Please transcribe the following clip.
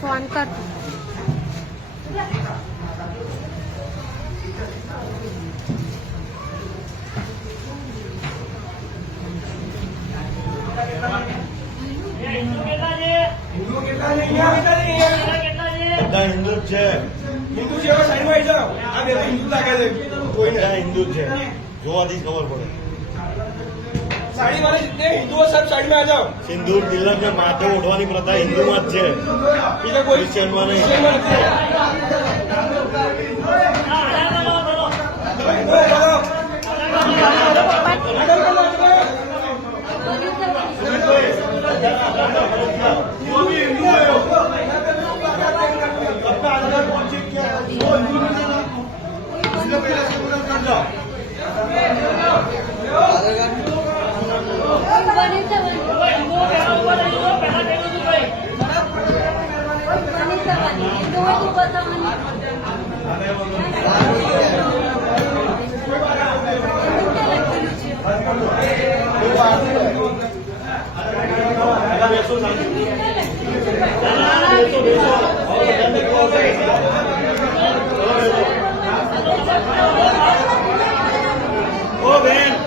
phone कर हिंदू છે હિન્દુ છે સાઈડમાં આવી જાઓ આ બે હિન્દુ લાગે છે કોઈને હિન્દુ છે જોવાથી ખબર પડે સાડી વાળા जितने हिंदुओं सब साइड में आ जाओ सिंदूर तिलक में माथे ओढ़વાની प्रथा हिंदू માં જ છે બીજા કોઈ ક્રિશ્ચિયન માં નહીં वो भी हिंदू है अपना आधार कौन चेक किया वो हिंदू में था उसका पहले संबोधन कर दो ओ बहन